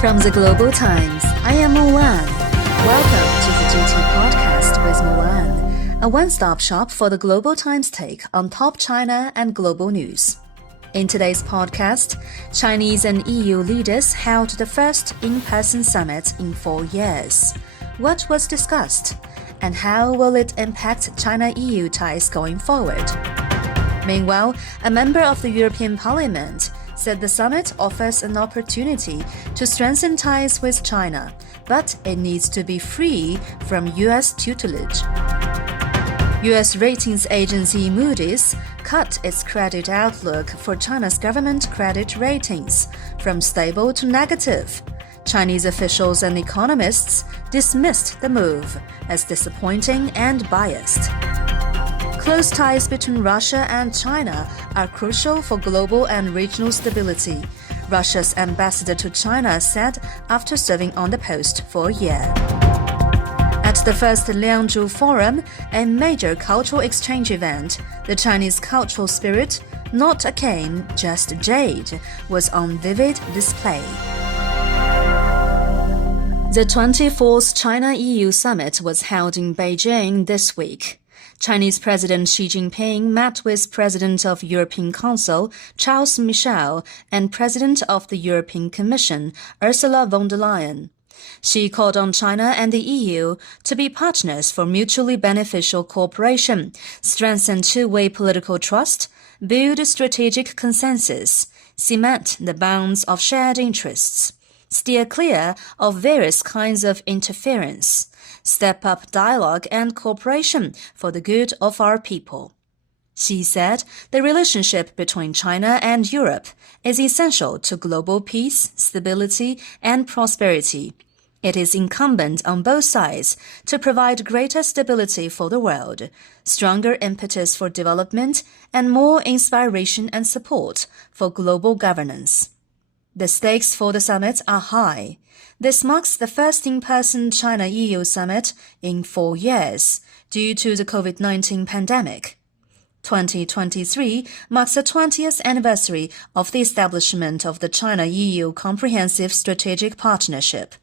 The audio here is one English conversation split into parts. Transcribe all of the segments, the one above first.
From the Global Times, I am Mulan. Welcome to the GT Podcast with Mulan, a one-stop shop for the Global Times take on top China and global news. In today's podcast, Chinese and EU leaders held the first in-person summit in 4 years. What was discussed, and how will it impact China-EU ties going forward? Meanwhile, a member of the European Parliament said the summit offers an opportunity to strengthen ties with China, but it needs to be free from U.S. tutelage. U.S. ratings agency Moody's cut its credit outlook for China's government credit ratings from stable to negative. Chinese officials and economists dismissed the move as disappointing and biased. Close ties between Russia and China are crucial for global and regional stability, Russia's ambassador to China said after serving on the post for a year. At the first Leanu Forum, a major cultural exchange event, the Chinese cultural spirit, not a cane, just jade, was on vivid display. The 24th China-EU Summit was held in Beijing this week. Chinese President Xi Jinping met with President of European Council Charles Michel and President of the European Commission Ursula von der Leyen. Xi called on China and the EU to be partners for mutually beneficial cooperation, strengthen two-way political trust, build strategic consensus, cement the bonds of shared interests, steer clear of various kinds of interference, step up dialogue and cooperation for the good of our people. Xi said the relationship between China and Europe is essential to global peace, stability, and prosperity. It is incumbent on both sides to provide greater stability for the world, stronger impetus for development, and more inspiration and support for global governance. The stakes for the summit are high. This marks the first in-person China-EU summit in 4 years due to the COVID-19 pandemic. 2023 marks the 20th anniversary of the establishment of the China-EU Comprehensive Strategic Partnership.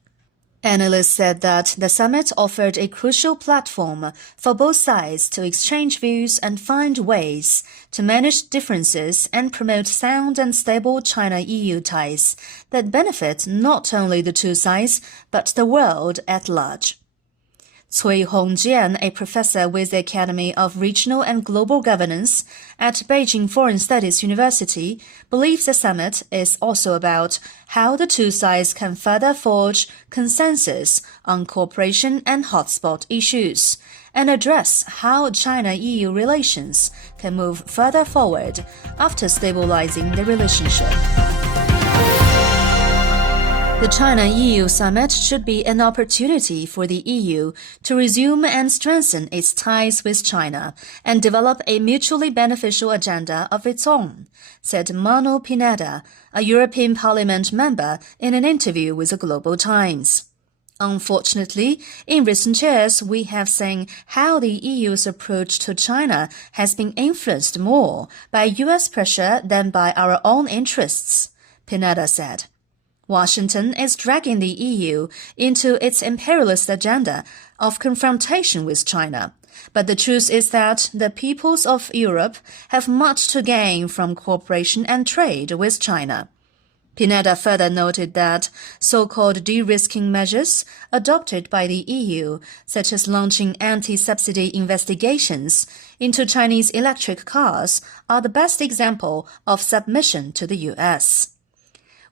Analysts said that the summit offered a crucial platform for both sides to exchange views and find ways to manage differences and promote sound and stable China-EU ties that benefit not only the two sides, but the world at large. Cui Hongjian, a professor with the Academy of Regional and Global Governance at Beijing Foreign Studies University, believes the summit is also about how the two sides can further forge consensus on cooperation and hotspot issues, and address how China-EU relations can move further forward after stabilizing the relationship. The China-EU Summit should be an opportunity for the EU to resume and strengthen its ties with China and develop a mutually beneficial agenda of its own, said Manuel Pineda, a European Parliament member, in an interview with the Global Times. Unfortunately, in recent years, we have seen how the EU's approach to China has been influenced more by US pressure than by our own interests, Pineda said. Washington is dragging the EU into its imperialist agenda of confrontation with China. But the truth is that the peoples of Europe have much to gain from cooperation and trade with China. Pineda further noted that so-called de-risking measures adopted by the EU, such as launching anti-subsidy investigations into Chinese electric cars, are the best example of submission to the US.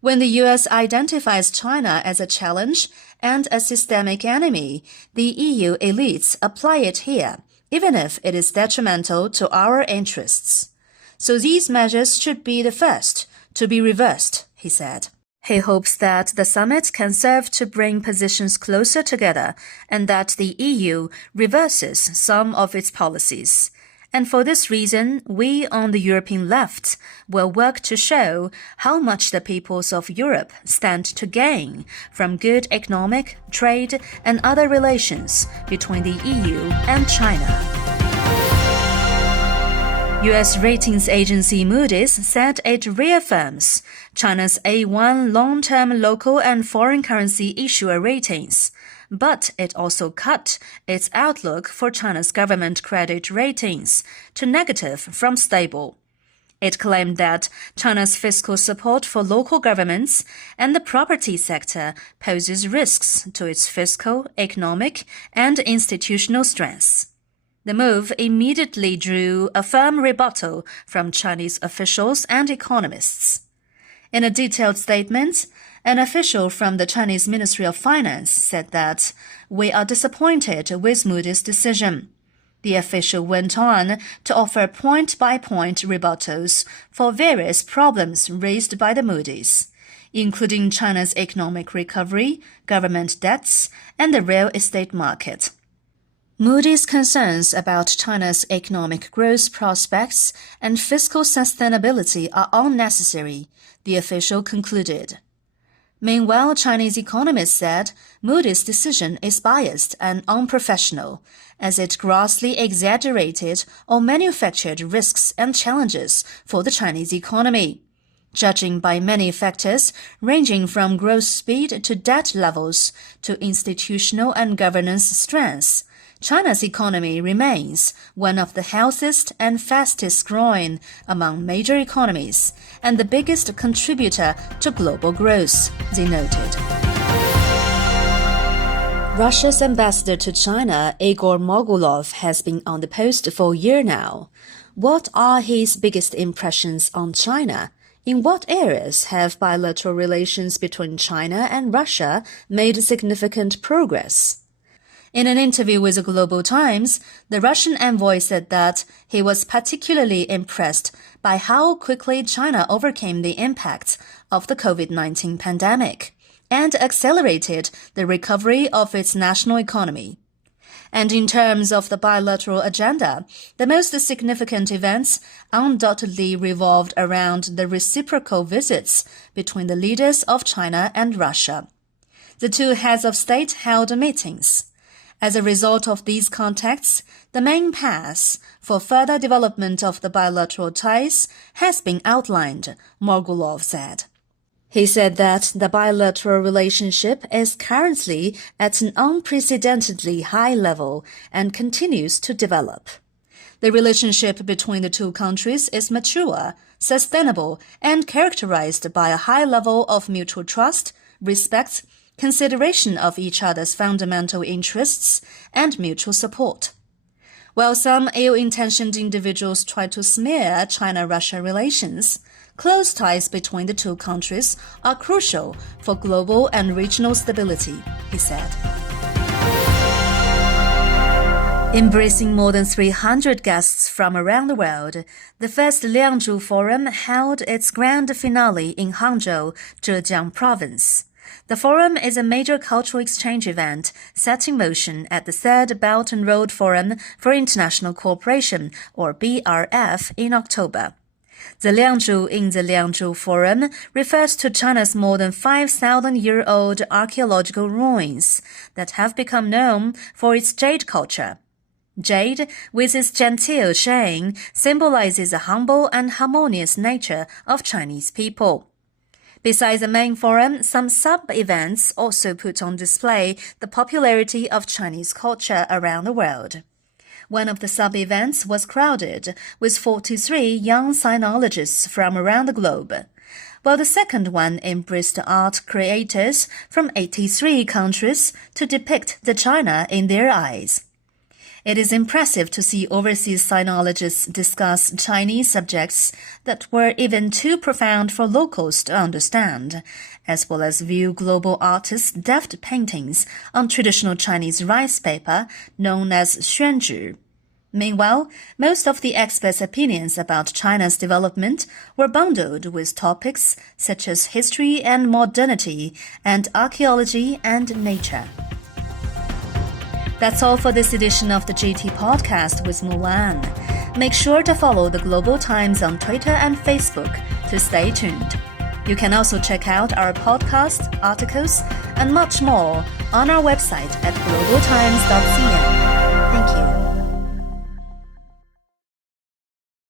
When the U.S. identifies China as a challenge and a systemic enemy, the EU elites apply it here, even if it is detrimental to our interests. So these measures should be the first to be reversed, he said. He hopes that the summit can serve to bring positions closer together and that the EU reverses some of its policies. And for this reason, we on the European left will work to show how much the peoples of Europe stand to gain from good economic, trade, and other relations between the EU and China. U.S. ratings agency Moody's said it reaffirms China's A1 long-term local and foreign currency issuer ratings, but it also cut its outlook for China's government credit ratings to negative from stable. It claimed that China's fiscal support for local governments and the property sector poses risks to its fiscal, economic, and institutional strengths. The move immediately drew a firm rebuttal from Chinese officials and economists. In a detailed statement, an official from the Chinese Ministry of Finance said that, "We are disappointed with Moody's decision." The official went on to offer point-by-point rebuttals for various problems raised by the Moodys, including China's economic recovery, government debts, and the real estate market. Moody's concerns about China's economic growth prospects and fiscal sustainability are unnecessary, the official concluded. Meanwhile, Chinese economists said Moody's decision is biased and unprofessional, as it grossly exaggerated or manufactured risks and challenges for the Chinese economy. Judging by many factors ranging from growth speed to debt levels to institutional and governance strengths, China's economy remains one of the healthiest and fastest growing among major economies and the biggest contributor to global growth, they noted. Russia's ambassador to China, Igor Mogulov, has been on the post for a year now. What are his biggest impressions on China? In what areas have bilateral relations between China and Russia made significant progress? In an interview with the Global Times, the Russian envoy said that he was particularly impressed by how quickly China overcame the impact of the COVID-19 pandemic and accelerated the recovery of its national economy. And in terms of the bilateral agenda, the most significant events undoubtedly revolved around the reciprocal visits between the leaders of China and Russia. The two heads of state held meetings. As a result of these contacts, the main path for further development of the bilateral ties has been outlined, Morgulov said. He said that the bilateral relationship is currently at an unprecedentedly high level and continues to develop. The relationship between the two countries is mature, sustainable, and characterized by a high level of mutual trust, respect, consideration of each other's fundamental interests, and mutual support. While some ill-intentioned individuals try to smear China-Russia relations, close ties between the two countries are crucial for global and regional stability, he said. Embracing more than 300 guests from around the world, the first Leanu Forum held its grand finale in Hangzhou, Zhejiang Province. The forum is a major cultural exchange event set in motion at the Third Belt and Road Forum for International Cooperation, or BRF, in October. The Liangzhu in the Liangzhu Forum refers to China's more than 5,000-year-old archaeological ruins that have become known for its jade culture. Jade, with its genteel shine, symbolizes the humble and harmonious nature of Chinese people. Besides the main forum, some sub-events also put on display the popularity of Chinese culture around the world. One of the sub-events was crowded with 43 young sinologists from around the globe, while the second one embraced art creators from 83 countries to depict the China in their eyes. It is impressive to see overseas sinologists discuss Chinese subjects that were even too profound for locals to understand, as well as view global artists' deft paintings on traditional Chinese rice paper known as xuanzhi. Meanwhile, most of the experts' opinions about China's development were bundled with topics such as history and modernity and archaeology and nature. That's all for this edition of the GT Podcast with Mulan. Make sure to follow the Global Times on Twitter and Facebook to stay tuned. You can also check out our podcast, articles, and much more on our website at globaltimes.cn.